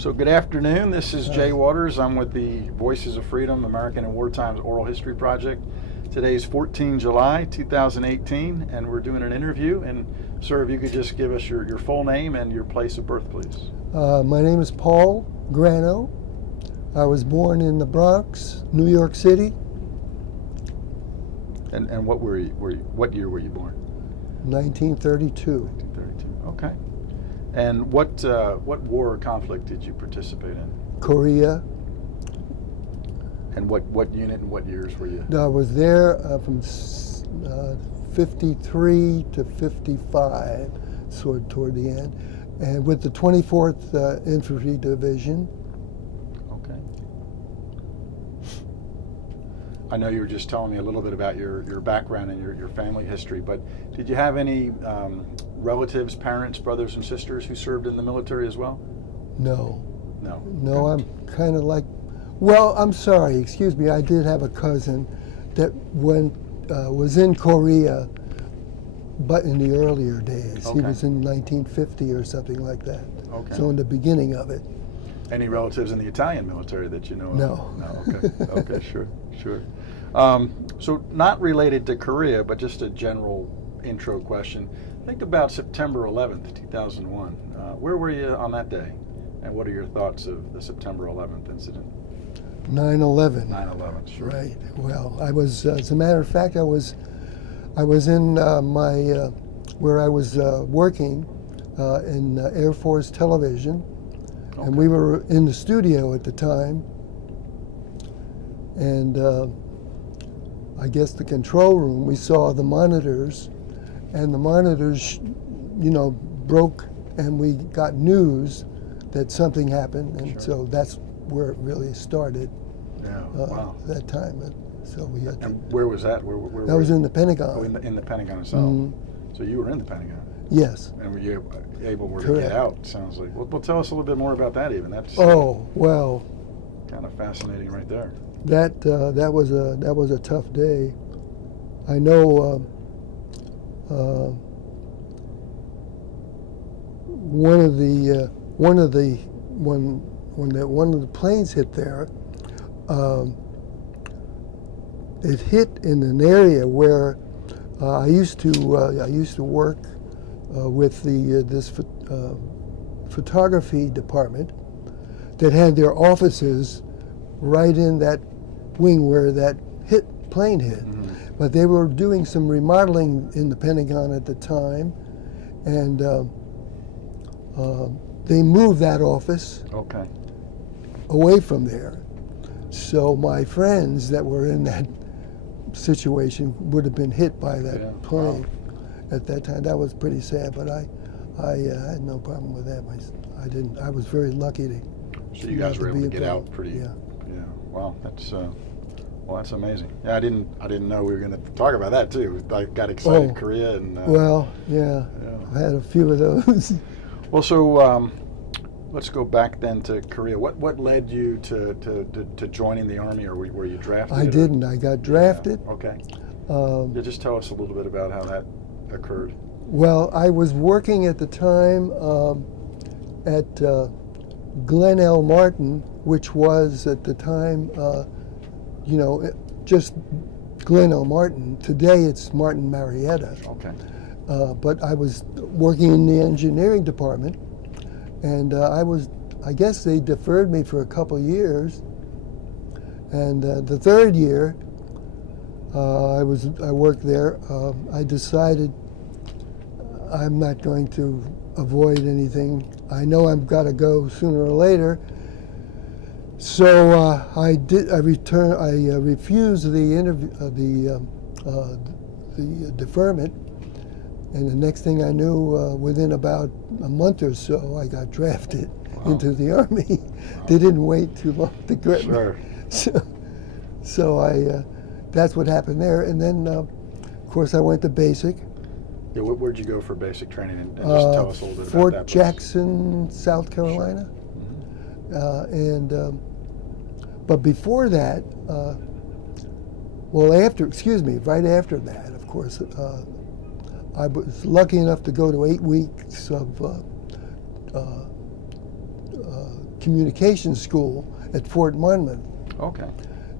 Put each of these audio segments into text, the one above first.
So good afternoon. This is Jay Waters. I'm with the Voices of Freedom, American and Wartime's Oral History Project. Today's 14 July 2018, and we're doing an interview. And sir, if you could just give us your full name and your place of birth, please. My name is Paul Grano. I was born in the Bronx, New York City. And what what year were you born? 1932. 1932. Okay. And what war or conflict did you participate in? Korea. And what unit and what years were you? I was there from 53 to 55, sort of toward the end, and with the 24th Infantry Division. Okay. I know you were just telling me a little bit about your background and your family history, but did you have any relatives, parents, brothers, and sisters who served in the military as well? No. No. No, Okay. I'm kind of like, well, I'm sorry, excuse me, I did have a cousin that was in Korea, but in the earlier days. Okay. He was in 1950 or something like that. Okay. So in the beginning of it. Any relatives in the Italian military that you know of? No. No. Okay. Okay. Sure. So not related to Korea, but just a general intro question. Think about September 11th, 2001. Where were you on that day? And what are your thoughts of the September 11th incident? 9/11. 9/11, sure. Right. Well, I was, as a matter of fact, I was in where I was working in Air Force Television, Okay. and we were in the studio at the time, and I guess the control room, we saw the monitors, and the monitors, broke, and we got news that something happened, and Sure. so that's where it really started. Yeah. Wow. That time. And so we had to, And where was that? Where that was in the Pentagon. Oh, in the Pentagon itself. Mhm. So you were in the Pentagon. Yes. And were you able to Correct. get out? Sounds like. Well, tell us a little bit more about that. Even that's Oh well, kind of fascinating, right there. that was a tough day. I know one of the planes hit there. It hit in an area where I used to work with this photography department that had their offices right in that wing where that plane hit. Mm-hmm. But they were doing some remodeling in the Pentagon at the time, and they moved that office Okay. away from there. So my friends that were in that situation would have been hit by that Yeah. plane Wow. at that time. That was pretty sad, but I had no problem with that. I didn't. I was very lucky to. So you guys were able be to get involved. out pretty. Yeah. Yeah. Wow. That's amazing. Yeah, I didn't know we were going to talk about that too. I got excited. Oh. Korea and. Well, yeah, Yeah. I had a few of those. Well, so let's go back then to Korea. What led you to joining the Army, or were you drafted? I didn't. I got drafted. Yeah. Okay. Um, Yeah, just tell us a little bit about how that occurred. Well, I was working at the time at Glen L. Martin, which was at the time, just Glen L. Martin. Today it's Martin Marietta. Okay. But I was working in the engineering department, and I guess they deferred me for a couple of years. And the third year, I worked there. I decided I'm not going to avoid anything. I know I've got to go sooner or later. So I refused the interview, the deferment, and the next thing I knew, within about a month or so, I got drafted Wow. into the Army. They didn't wait too long to grab me. Sure. So that's what happened there, and then of course I went to basic. Yeah, where'd you go for basic training? And just tell us a little bit Fort about that. Jackson, South Carolina. Sure. Mm-hmm. But before that, right after that, of course, I was lucky enough to go to 8 weeks of communications school at Fort Monmouth. Okay.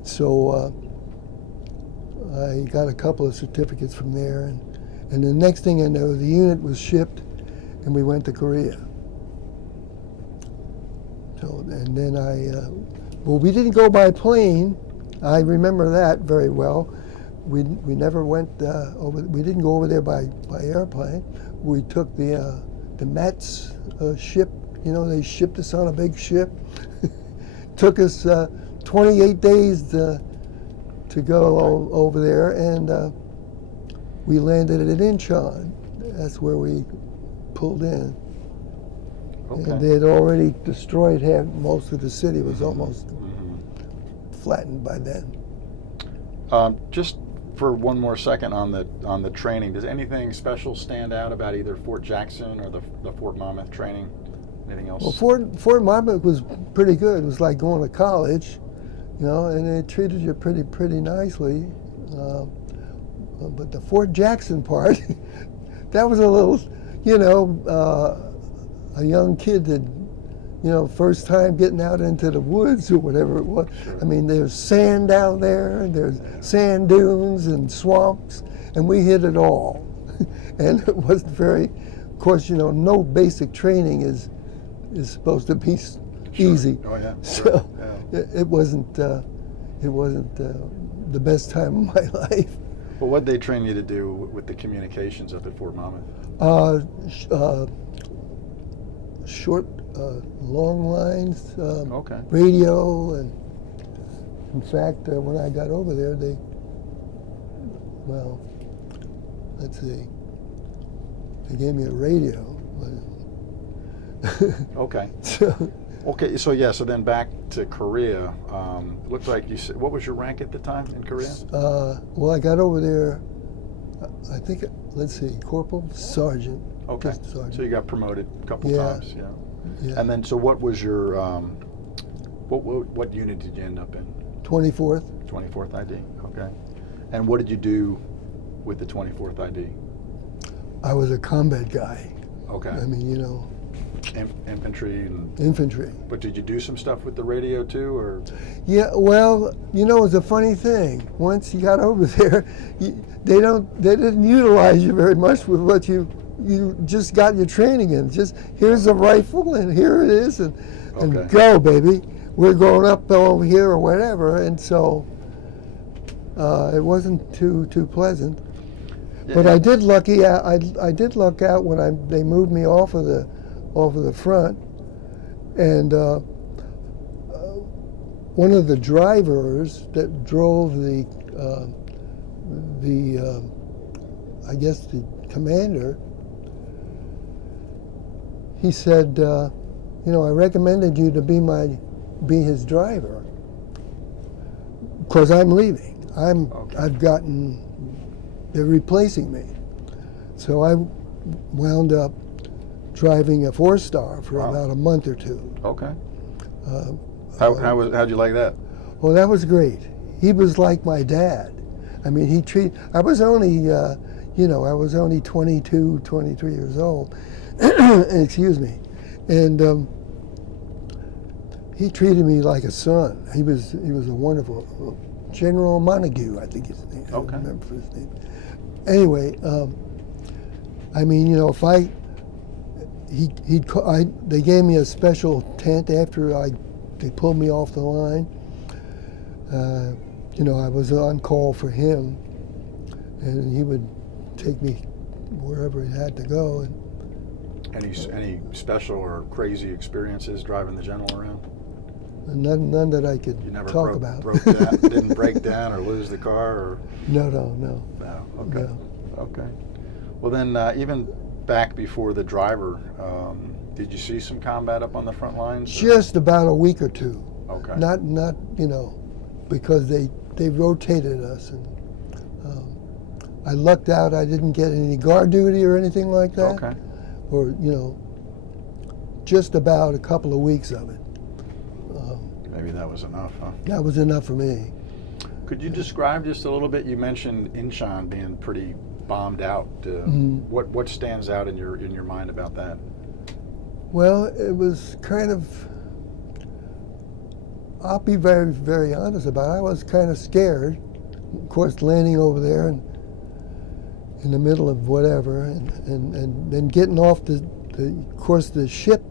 So I got a couple of certificates from there, and the next thing I know, the unit was shipped, and we went to Korea. So, and then well, we didn't go by plane. I remember that very well. We never went over. We didn't go over there by airplane. We took the Mets ship. You know, they shipped us on a big ship. Took us 28 days to go over there, and we landed at Incheon. That's where we pulled in. Okay. And they had already destroyed most of the city. Was almost flattened by then. Just for one more second on the training, does anything special stand out about either Fort Jackson or the Fort Monmouth training? Anything else? Well, Fort Monmouth was pretty good. It was like going to college, you know, and they treated you pretty nicely. But the Fort Jackson part, that was a little, you know, a young kid that, you know, first time getting out into the woods or whatever it was. Sure. I mean, there's sand down there, and there's sand dunes and swamps, and we hit it all. And it wasn't very, of course, you know, no basic training is supposed to be easy. Oh yeah. So yeah. it wasn't the best time of my life. Well, what did they train you to do with the communications up at Fort Monmouth? Short, long lines, Okay. radio, and in fact, when I got over there, let's see, they gave me a radio. Okay. So, Okay. So yeah. So then back to Korea. Looked like you said. What was your rank at the time in Korea? well, I got over there, I think, let's see, corporal, sergeant. Okay. Just sergeant. So you got promoted a couple Yeah. times. Yeah. Yeah. And then, so what was your what unit did you end up in? 24th. 24th ID. Okay. And what did you do with the 24th ID? I was a combat guy. Okay. I mean, you know, Infantry. infantry. But did you do some stuff with the radio too, or? Yeah, well, you know, it's a funny thing. Once you got over there, they didn't utilize you very much with what you just got your training in. Just here's a rifle and here it is, and Okay. go, baby. We're going up over here or whatever, and so it wasn't too pleasant. Yeah. But I did luck out when they moved me off of the front, and one of the drivers that drove the I guess the commander, he said, you know, I recommended you to be his driver because I'm leaving. They're replacing me. So I wound up driving a 4-star for Wow. about a month or two. Okay. How'd you like that? Well, that was great. He was like my dad. I mean, I was only, I was only 22, 23 years old. Excuse me. And he treated me like a son. He was a wonderful General Montague, I think his name. Okay. I don't remember his name. Anyway, I mean, you know, they gave me a special tent after they pulled me off the line. You know, I was on call for him, and he would take me wherever he had to go. And Any special or crazy experiences driving the general around? none that I could You never talk about. didn't break down or lose the car, or? No. No. Okay. No. Okay. Well, then, even back before the driver, did you see some combat up on the front lines? Or? Just about a week or two. Okay. Not you know, because they rotated us, and I lucked out. I didn't get any guard duty or anything like that. Okay. Or, you know, just about a couple of weeks of it. Maybe that was enough, huh? That was enough for me. Could you describe just a little bit? You mentioned Incheon being pretty bombed out. What stands out in your mind about that? Well, it was kind of I'll be very, very honest about it. I was kind of scared. Of course, landing over there and in the middle of whatever, and then getting off of course, the ship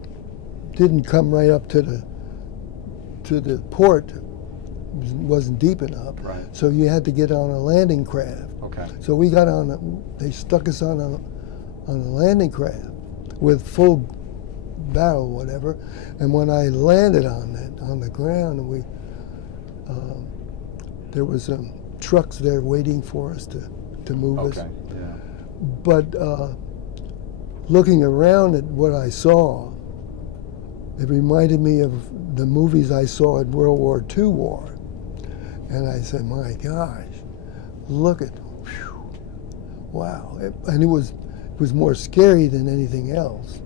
didn't come right up to the port. It wasn't deep enough. Right. So you had to get on a landing craft. Okay. So we got on. They stuck us on a landing craft with full barrel, whatever. And when I landed on the ground, there was some trucks there waiting for us to move us. Okay. Yeah. But looking around at what I saw, it reminded me of the movies I saw at World War II war. And I said, my gosh, look at, whew, wow. And it was more scary than anything else.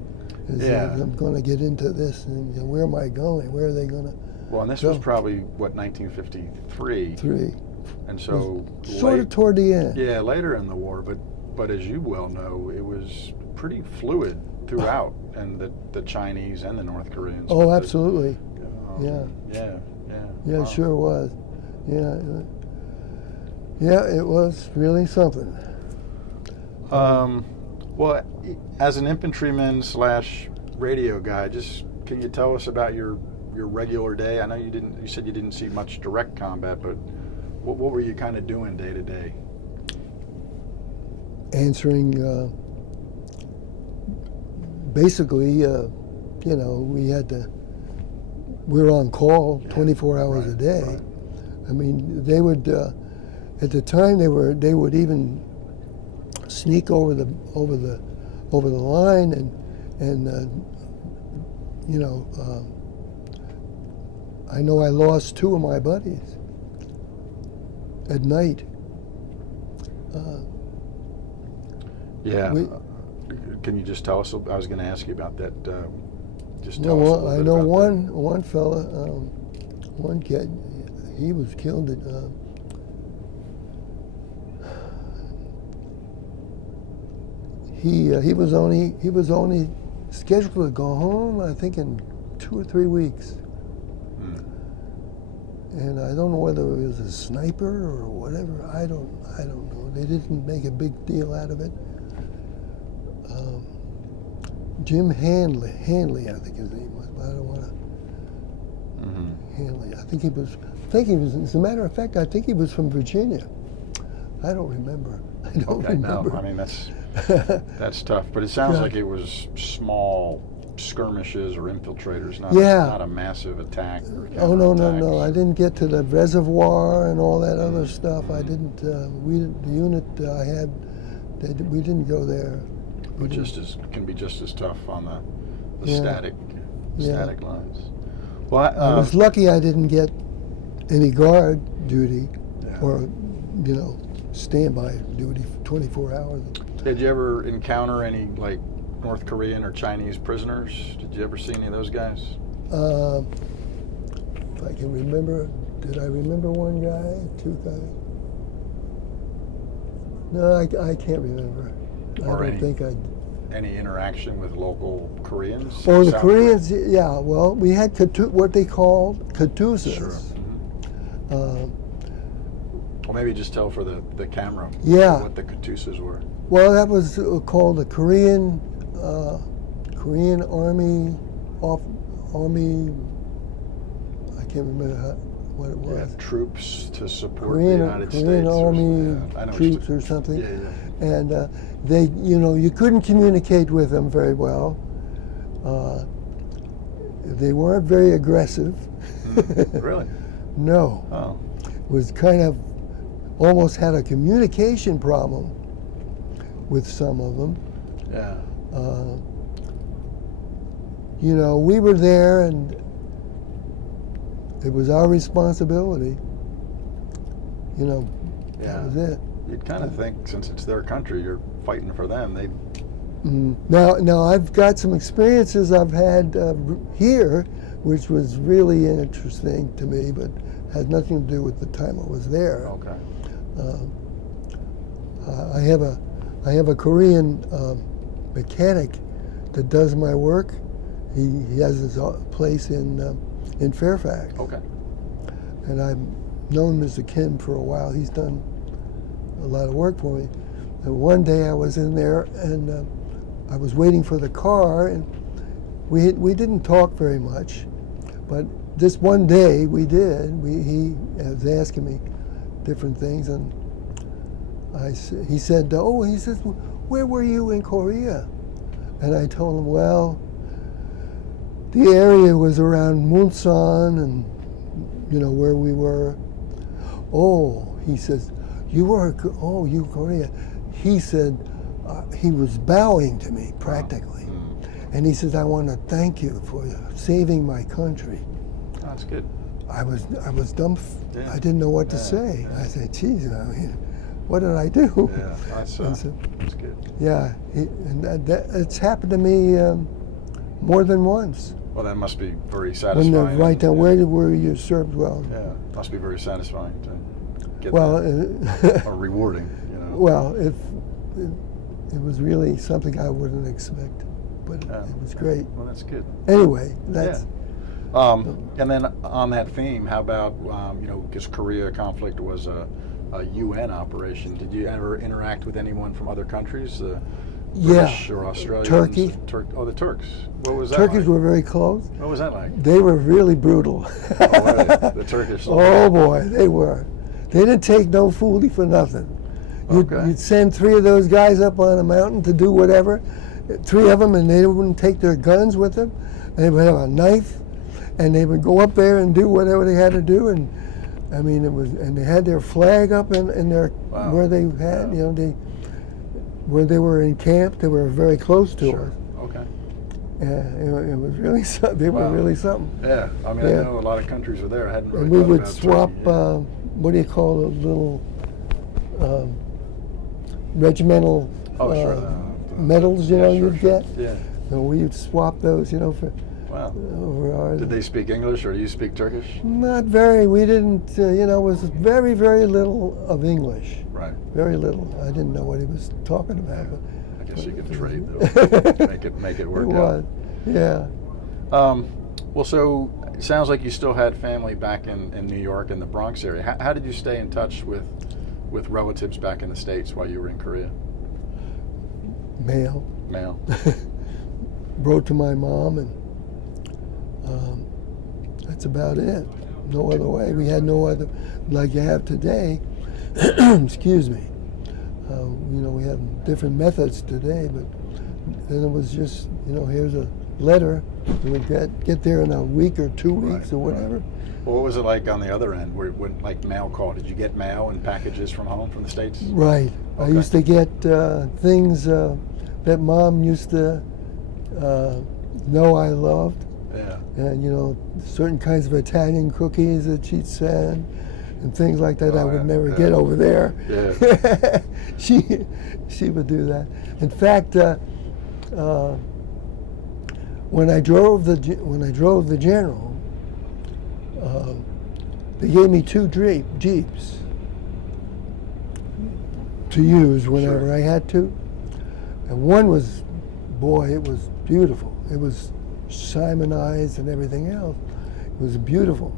Yeah. I'm going to get into this, and where am I going? Where are they going to Well, and this go? was probably, what, 1953? Three. And so Sort of toward the end. Yeah, later in the war, but as you well know, it was pretty fluid throughout, and the Chinese and the North Koreans. Oh, absolutely. Yeah. Yeah. Yeah, Wow. it sure was. Yeah. Yeah, it was really something. Well, as an infantryman / radio guy, just can you tell us about your regular day? I know you said you didn't see much direct combat, but what were you kind of doing day to day? Answering, basically, we were on call 24 hours a day. Right. I mean, they would, at the time they would even sneak over the line and I know I lost two of my buddies at night. Can you just tell us? I was going to ask you about that. Just No, tell us a well, little I bit know about one fella, one kid, he was killed at. He was only scheduled to go home, I think, in 2 or 3 weeks. And I don't know whether it was a sniper or whatever. I don't know. They didn't make a big deal out of it. Jim Hanley, I think his name was, but I don't want to. Hanley. I think he was. As a matter of fact, I think he was from Virginia. I don't remember. Okay, no, I mean that's tough. But it sounds like it was small skirmishes or infiltrators, not a massive attack. Or Oh no. counterattacks. I didn't get to the reservoir and all that other stuff. I didn't. The unit I had, we didn't go there. But can be just as tough on the static lines. Well, I was lucky I didn't get any guard duty or standby duty for 24 hours. Did you ever encounter any like North Korean or Chinese prisoners? Did you ever see any of those guys? If I can remember, did I remember one guy, 2 guys? No, I can't remember. Or I don't think I. Any interaction with local Koreans? Or the South Koreans, yeah. Well, we had what they called katusas. Sure. Well, maybe just tell for the camera what the katusas were. Well, that was called the Korean Army Army. I can't remember what it was. Yeah, troops to support Korean, the United Korean States. Army I know troops or something. Yeah. And they, you couldn't communicate with them very well. They weren't very aggressive. Really? No. Oh. Was kind of almost had a communication problem with some of them. Yeah. We were there and it was our responsibility. That was it. You'd kind of think, since it's their country, you're fighting for them. They. Now I've got some experiences I've had here, which was really interesting to me, but had nothing to do with the time I was there. Okay. I have a Korean mechanic that does my work. He has his place in Fairfax. Okay. and I've known Mr. Kim for a while. He's done a lot of work for me. And one day I was in there, and I was waiting for the car, and we didn't talk very much, but this one day we did. He was asking me different things, and he said, where were you in Korea? And I told him, well, the area was around Munsan and, where we were. Oh, he says, you Korea. He said, he was bowing to me practically. And he says, I want to thank you for saving my country. That's good. I was dumb. Yeah. I didn't know what to say. I said, geez, what did I do? Yeah, that's good. Yeah, it's happened to me more than once. Well, that must be very satisfying. When they write down, where were you served? Well, yeah, must be very satisfying to get that. Or rewarding, Well, it was really something I wouldn't expect, but it was great. Well, that's good. Anyway, that's... And then on that theme, how about, because Korea conflict was a UN operation, did you ever interact with anyone from other countries? British or Australians? Turkey. The Turks. What was that Turkeys like? were very close. What was that like? They were really brutal. Oh, really? The Turkish. Oh boy, they were. They didn't take no foolie for nothing. You'd send 3 of those guys up on a mountain to do whatever, 3 of them, and they wouldn't take their guns with them. They would have a knife, and they would go up there and do whatever they had to do. And I mean, and they had their flag up in their where they had, where they were encamped. They were very close to us. Okay. Yeah, it was really something. They were really something. Yeah, I mean, I know a lot of countries were there. I hadn't really and we thought would about swap. Turkey, What do you call those little regimental medals? You'd get. Yeah. So we'd swap those. For. Wow. Over ours. Did they speak English or do you speak Turkish? Not very. We didn't. It was very, very little of English. Right. Very little. I didn't know what he was talking about. But I guess you could trade though. make it work out. Yeah. Well, so it sounds like you still had family back in New York in the Bronx area. How did you stay in touch with relatives back in the States while you were in Korea? Mail. Wrote to my mom, and that's about it. No other way. We had no other, like you have today. Excuse me. We have different methods today, but then it was just, here's a letter. We would get there in a week or 2 weeks or whatever. Well, what was it like on the other end? When like mail call, did you get mail and packages from home, from the States? Right. Okay. I used to get things that Mom used to know I loved. Yeah. And certain kinds of Italian cookies that she'd send and things like that I would never get over there. Yeah. She would do that. In fact, when I drove the General, they gave me 2 Jeeps to use whenever I had to. And one was, boy, it was beautiful. It was Simonized and everything else. It was beautiful.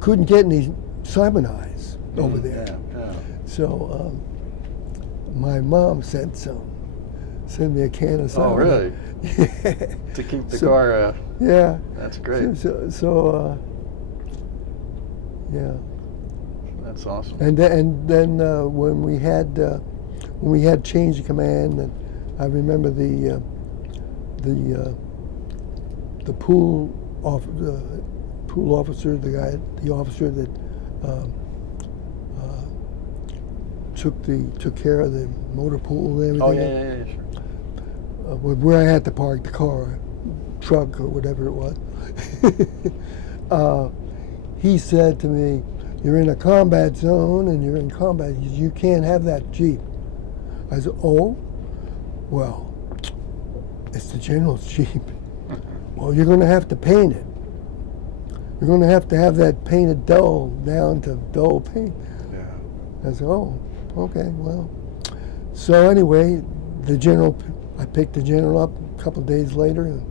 Couldn't get any Simonized over there. Yeah. So my mom sent me a can of Simonized. Oh, really? To keep the car. Yeah. That's great. So yeah. That's awesome. And then when we had change of command, and I remember the pool officer, the officer that took care of the motor pool and everything. Oh yeah, sure. Where I had to park the car, truck or whatever it was. He said to me, "You're in a combat zone and you're in combat. You can't have that Jeep." I said, "Oh, well, it's the General's Jeep." "Well, you're going to have to paint it. You're going to have that painted down to dull paint." Yeah. I said, "Oh, okay, well." So anyway, I picked the General up a couple of days later, and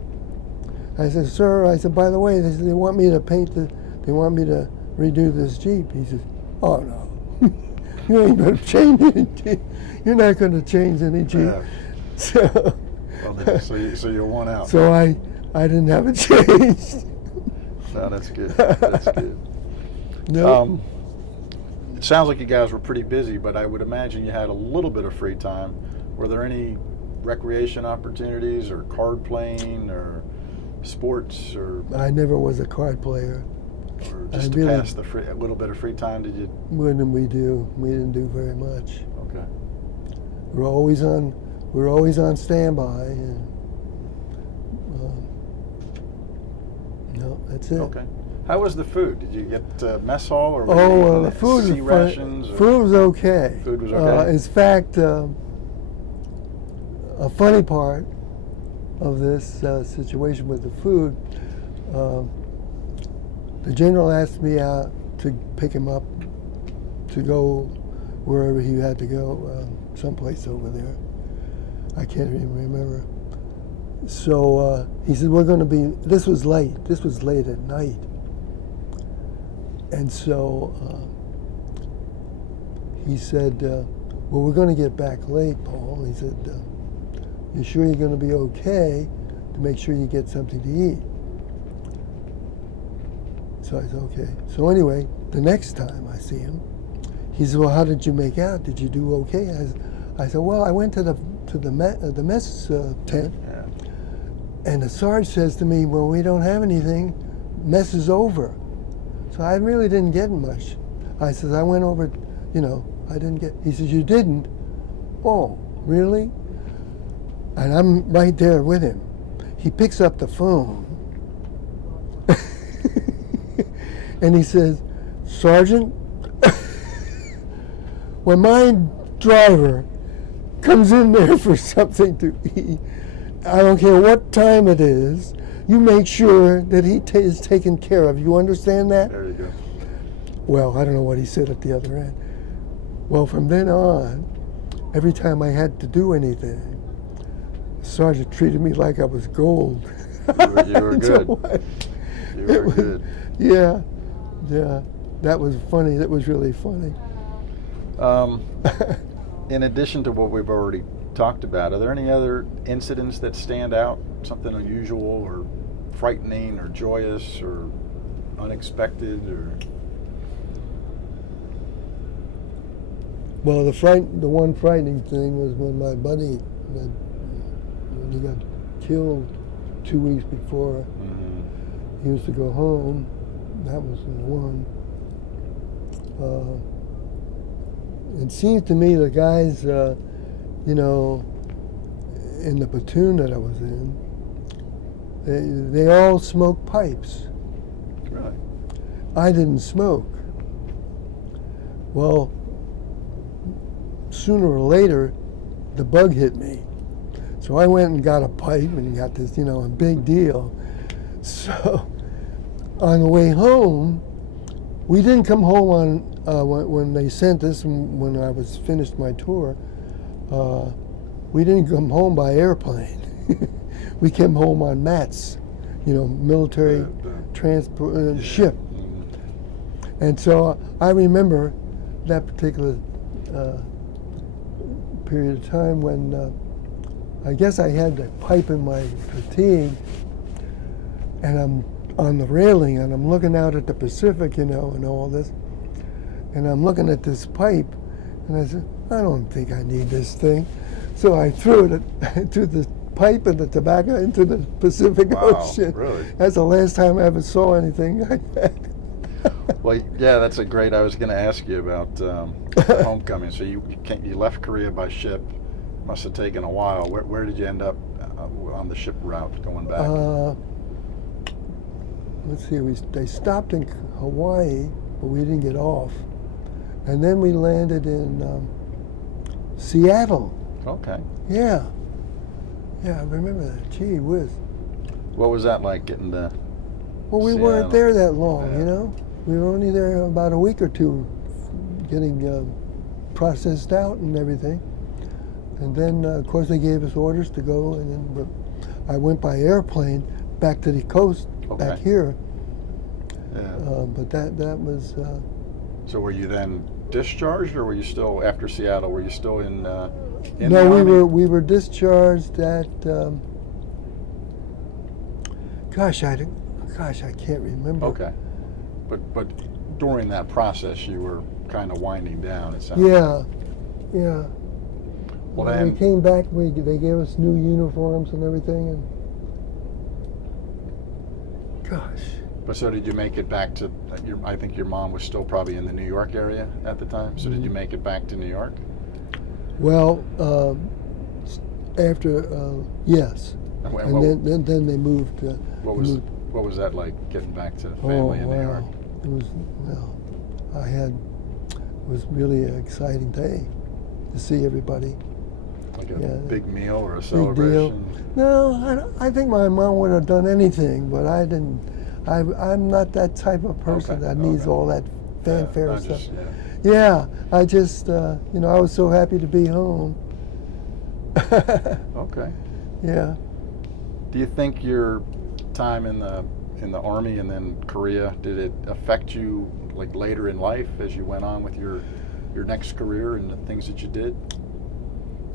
I said, "Sir," I said, "by the way, they want me to paint they want me to redo this Jeep. He says, oh no, you ain't going to change any Jeep. You're not going to change any Jeep. Yeah. So, So you're one out. so I didn't have it changed. No, that's good. That's good. No. It sounds like you guys were pretty busy, but I would imagine you had a little bit of free time. Were there any recreation opportunities or card playing or sports or I never was a card player. just to pass a little bit of free time? Did you? What did we do? We didn't do very much. Okay. We're always on standby, and no, that's it. Okay. How was the food? Did you get mess hall or were you Oh, eating the food sea was rations? or- Food was okay. Food was okay. In fact, a funny part of this situation with the food, the general asked me out to pick him up to go wherever he had to go, someplace over there. I can't even remember. So he said, we're going to be, this was late at night. And so he said, well, we're going to get back late, Paul. He said, you sure you're going to be okay to make sure you get something to eat? So I said, okay. So anyway, the next time I see him, he said, well, how did you make out? Did you do okay? I said, well, I went to the mess tent, Yeah. and the Sarge says to me, well, we don't have anything. Mess is over. So I really didn't get much. I said, I went over, I didn't get. He says, you didn't? Oh, really? And I'm right there with him. He picks up the phone. And he says, Sergeant, when my driver comes in there for something to eat, I don't care what time it is, you make sure that he is taken care of. You understand that? There you go. Well, I don't know what he said at the other end. Well, from then on, every time I had to do anything, the sergeant treated me like I was gold. You were good. You were was, good. Yeah, that was funny. That was really funny. In addition to what we've already talked about, are there any other incidents that stand out? Something unusual or frightening or joyous or unexpected or? Well, the one frightening thing was when my buddy, when he got killed 2 weeks before he was to go home. That was the one. It seems to me the guys, in the platoon that I was in, they all smoked pipes. Really? I didn't smoke. Well, sooner or later, the bug hit me. So I went and got a pipe and got this, a big deal. So on the way home, we didn't come home when they sent us, and when I was finished my tour, we didn't come home by airplane. We came home on mats, military transport ship. And so I remember that particular period of time when I guess I had the pipe in my fatigue, and I'm on the railing and I'm looking out at the Pacific, and all this, and I'm looking at this pipe, and I said, I don't think I need this thing. So I threw the pipe and the tobacco into the Pacific Ocean. Really? That's the last time I ever saw anything like that. Well, yeah, I was going to ask you about homecoming. So you left Korea by ship. Must have taken a while. Where did you end up on the ship route going back? Let's see, they stopped in Hawaii, but we didn't get off. And then we landed in Seattle. Okay. Yeah, I remember that. Gee whiz. What was that like getting to Well, we Seattle? weren't there that long, Yeah. We were only there about a week or two, getting processed out and everything. And then, of course, they gave us orders to go, and then I went by airplane back to the coast, back here. Yeah. But that was. So were you then discharged, or were you still after Seattle? Were you still in No, the Army? we were discharged at. Gosh, I can't remember. Okay, but during that process, you were kind of winding down. It sounds. Yeah, yeah. Well, When then, we came back, they gave us new uniforms and everything, and gosh. but so did you make it back to? I think your mom was still probably in the New York area at the time. So did you make it back to New York? Well, after yes, and then they moved. What was that like, getting back to family in New York? It was it was really an exciting day to see everybody. Like a Yeah. big meal or a Big celebration? deal. No, I think my mom would have done anything, but I didn't. I'm not that type of person that needs all that fanfare and stuff. Yeah, I just, I was so happy to be home. Okay. Yeah. Do you think your time in the Army and then Korea, did it affect you like later in life as you went on with your next career and the things that you did?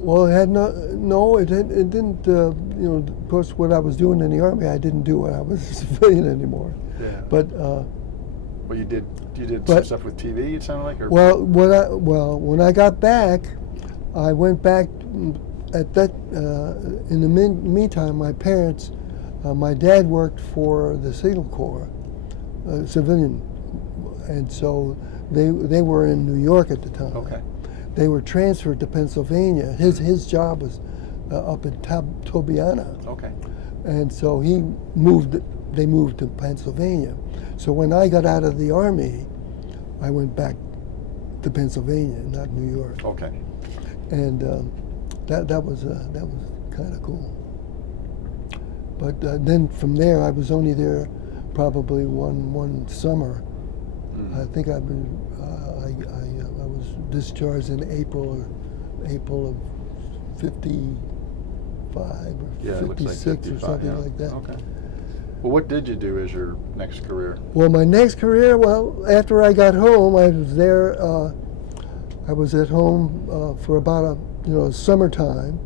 Well, it had it didn't. Of course, what I was doing in the Army, I didn't do when I was a civilian anymore. Yeah. But Well, you did some stuff with TV. It sounded like. Or? when I got back, I went back. At that, in the meantime, my parents, my dad worked for the Signal Corps, civilian, and so they were in New York at the time. Okay. They were transferred to Pennsylvania. His job was up in Tobiana. Okay. And so they moved to Pennsylvania. So when I got out of the Army, I went back to Pennsylvania, not New York. Okay. And that was kind of cool. But then from there, I was only there probably one summer. I think I was discharged in April of 55 or 56 or something like that. Okay. Well, what did you do as your next career? Well, my next career, after I got home, I was there. I was at home for about summertime,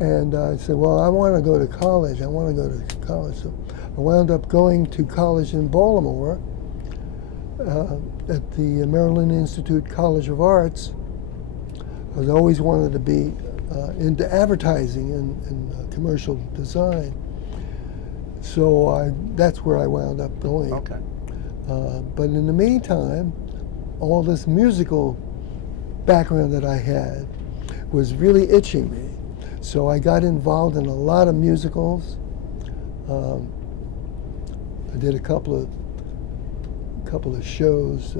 and I said, well, I want to go to college. So I wound up going to college in Baltimore at the Maryland Institute College of Arts. I was always wanted to be into advertising and commercial design. So that's where I wound up going. Okay. But in the meantime, all this musical background that I had was really itching me. So I got involved in a lot of musicals. I did a couple of shows.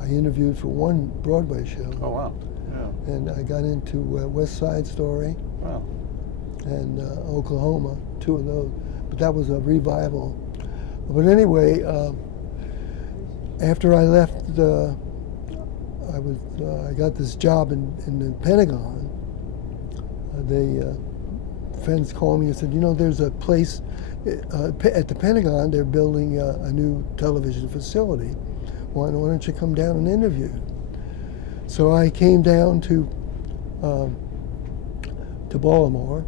I interviewed for one Broadway show. Oh wow. Yeah. And I got into West Side Story. Wow. And Oklahoma, two of those. But that was a revival. But anyway, after I left, I got this job in the Pentagon. Friends called me and said, there's a place at the Pentagon. They're building a new television facility. Why don't you come down and interview? So I came down to Baltimore.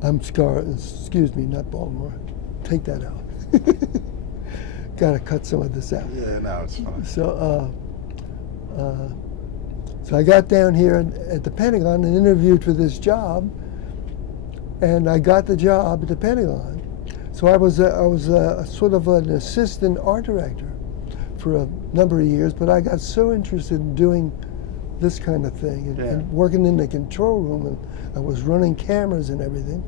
Excuse me, not Baltimore. Take that out. Got to cut some of this out. Yeah, no, it's fine. So I got down here at the Pentagon and interviewed for this job, and I got the job at the Pentagon. So I was sort of an assistant art director for a number of years, but I got so interested in doing this kind of thing and working in the control room, and I was running cameras and everything.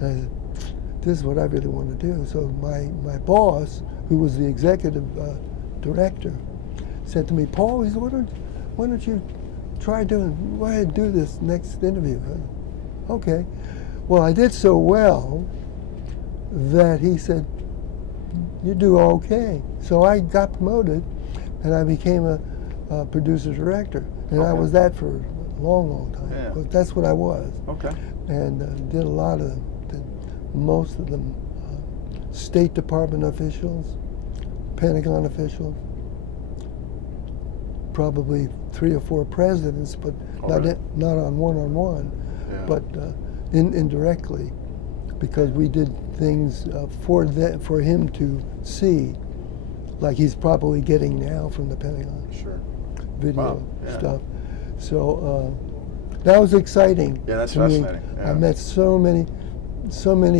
And I said, this is what I really want to do. So my boss, who was the executive director, said to me, Paul, he said, why don't you go ahead and do this next interview? Okay. Well, I did so well that he said, you do okay. So I got promoted, and I became a producer director. And I was that for a long, long time. Yeah. But that's what I was. Okay. And did a lot of most of them State Department officials, Pentagon officials, probably 3 or 4 presidents, but not on one-on-one, Yeah. but indirectly, because we did things for him to see, like he's probably getting now from the Pentagon. Sure. Video Wow, yeah. stuff. So that was exciting. Yeah, that's to me. fascinating. Yeah. I met so many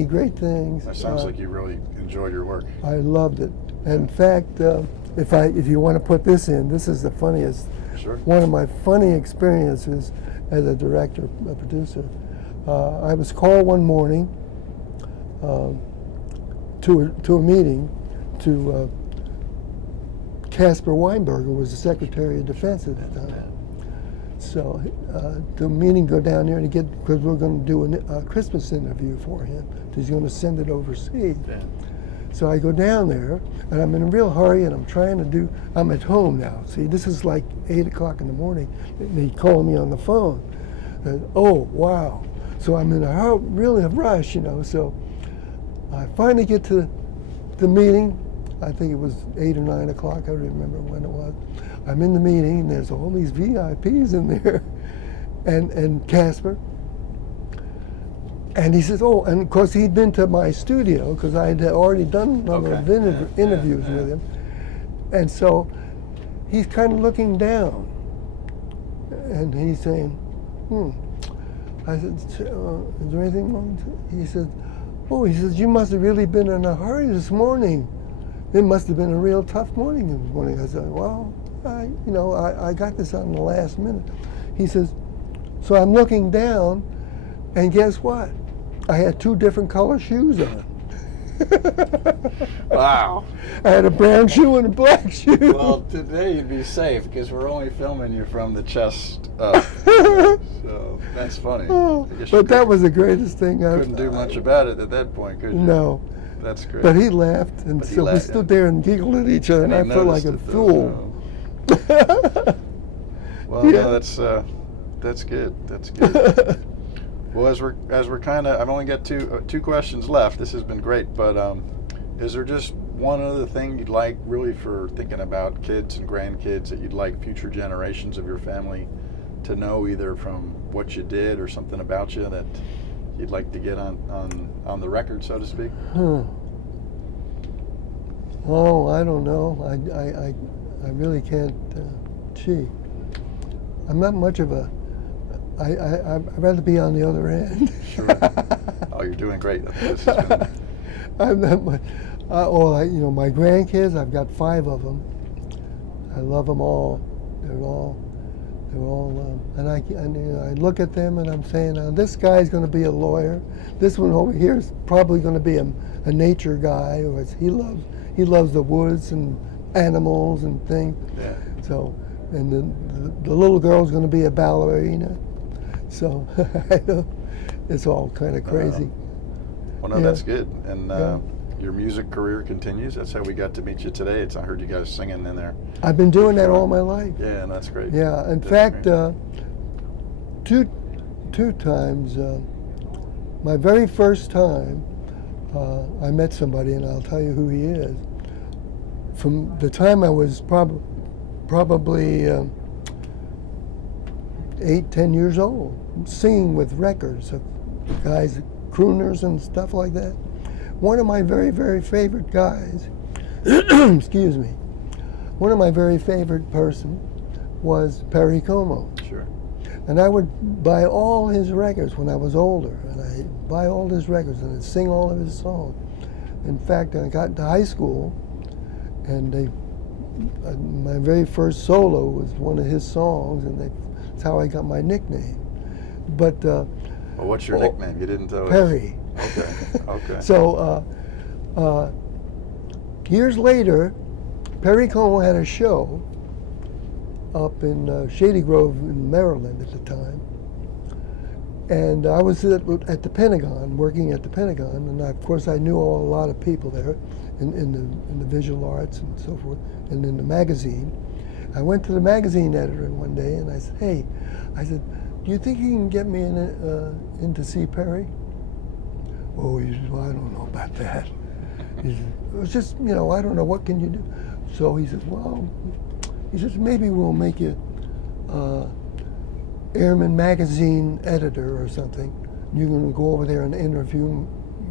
great things. That sounds like you really enjoyed your work. I loved it. And in fact, if you want to put this in, this is the funniest. Sure. One of my funny experiences as a director, a producer. I was called one morning to a meeting to Caspar Weinberger was the Secretary of Defense at the time. So the meeting go down there and because we're going to do a Christmas interview for him. He's going to send it overseas. Yeah. So I go down there, and I'm in a real hurry, and I'm at home now. See, this is like 8 o'clock in the morning, and they call me on the phone. And, oh, wow. So I'm in a really rush, so I finally get to the meeting. I think it was 8 or 9 o'clock, I don't remember when it was. I'm in the meeting, and there's all these VIPs in there, and Caspar. And he says, oh, and of course he'd been to my studio because I had already done a number of interviews with him. And so he's kind of looking down. And he's saying, I said, is there anything wrong? He said, you must have really been in a hurry this morning. It must have been a real tough morning this morning. I said, well, I got this on the last minute. He says, so I'm looking down, and guess what? I had 2 different color shoes on. Wow. I had a brown shoe and a black shoe. Well, today you'd be safe because we're only filming you from the chest up. So that's funny. But that was the greatest thing. Couldn't do much about it at that point, could you? No. That's great. But he laughed, and so we stood there and giggled at each other, and I felt like a fool. Well, yeah. No, that's good. That's good. Well, as we're kind of, I've only got two questions left. This has been great, but is there just one other thing you'd like, really, for thinking about kids and grandkids, that you'd like future generations of your family to know, either from what you did or something about you that you'd like to get on the record, so to speak? Oh, I don't know. I really can't. Gee, I'm not much of a. I'd rather be on the other end. Sure. Oh, you're doing great. This has been... I'm not much. My grandkids, I've got 5 of them. I love them all. They're all, and I look at them and I'm saying, this guy's going to be a lawyer. This one over here is probably going to be a nature guy, or he loves the woods and animals and things. Yeah. So, and the little girl's going to be a ballerina. So it's all kind of crazy. Well, no, that's good. And your music career continues. That's how we got to meet you today. I heard you guys singing in there. I've been doing that all my life. Yeah, and that's great. Yeah, in fact, two times. My very first time, I met somebody, and I'll tell you who he is. From the time I was probably 8, 10 years old, singing with records of guys, crooners and stuff like that. One of my very, very favorite guys, excuse me, one of my very favorite person was Perry Como. Sure. And I would buy all his records when I was older, and I'd buy all his records and I'd sing all of his songs. In fact, I got to high school, and my very first solo was one of his songs, and that's how I got my nickname. But well, what's your nickname? You didn't tell us. Perry. Okay. So years later, Perry Como had a show up in Shady Grove in Maryland at the time, and I was at the Pentagon, working at the Pentagon, and of course I knew a lot of people there in the visual arts and so forth, and in the magazine. I went to the magazine editor one day and I said, "Hey," I said, "do you think you can get me in to see Perry?" "Oh, Oh, he says, well, I don't know about that. He says, it was just, I don't know, what can you do? So he says, well, maybe we'll make you Airman Magazine editor or something. You're going to go over there and interview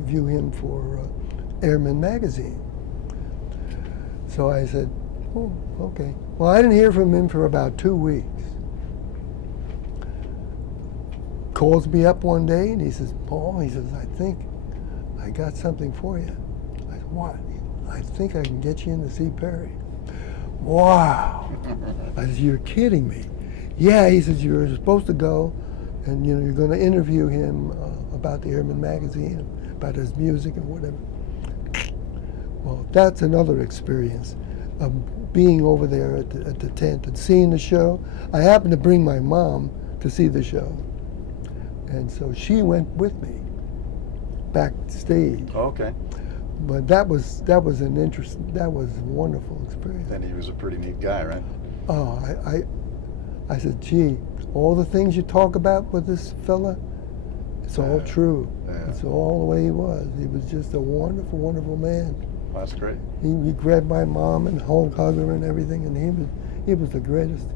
him for Airman Magazine. So I said, oh, okay. Well, I didn't hear from him for about 2 weeks. Calls me up one day and he says, Paul, he says, I think I got something for you. I said, what? I think I can get you in to see Perry. Wow. I said, you're kidding me. Yeah, he says, you're supposed to go and you're going to interview him about the Airman Magazine, about his music and whatever. Well, that's another experience of being over there at the tent and seeing the show. I happened to bring my mom to see the show. And so she went with me backstage. Okay. But that was a wonderful experience. And he was a pretty neat guy, right? Oh, I said, gee, all the things you talk about with this fella, it's all true. Yeah. It's all the way he was. He was just a wonderful, wonderful man. Well, that's great. He grabbed my mom and hugged her and everything, and he was the greatest.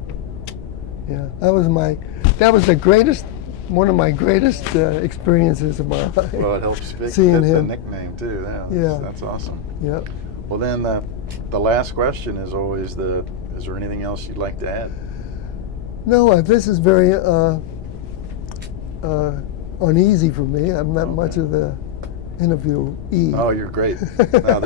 Yeah, that was the greatest. One of my greatest experiences of my life. Well, it helps fit Seeing the him. nickname too. Yeah. That's awesome. Yep. Well, then the last question is always is there anything else you'd like to add? No, this is very uneasy for me. I'm not much of the interviewee. Oh, you're great. No,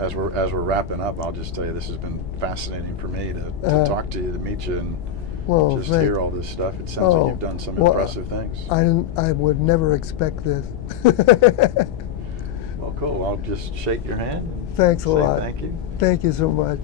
as we're wrapping up, I'll just tell you this has been fascinating for me to talk to you, to meet you, and just hear all this stuff. It sounds like you've done some impressive things. I would never expect this. Well, cool. I'll just shake your hand. Thanks a lot. Thank you. Thank you so much.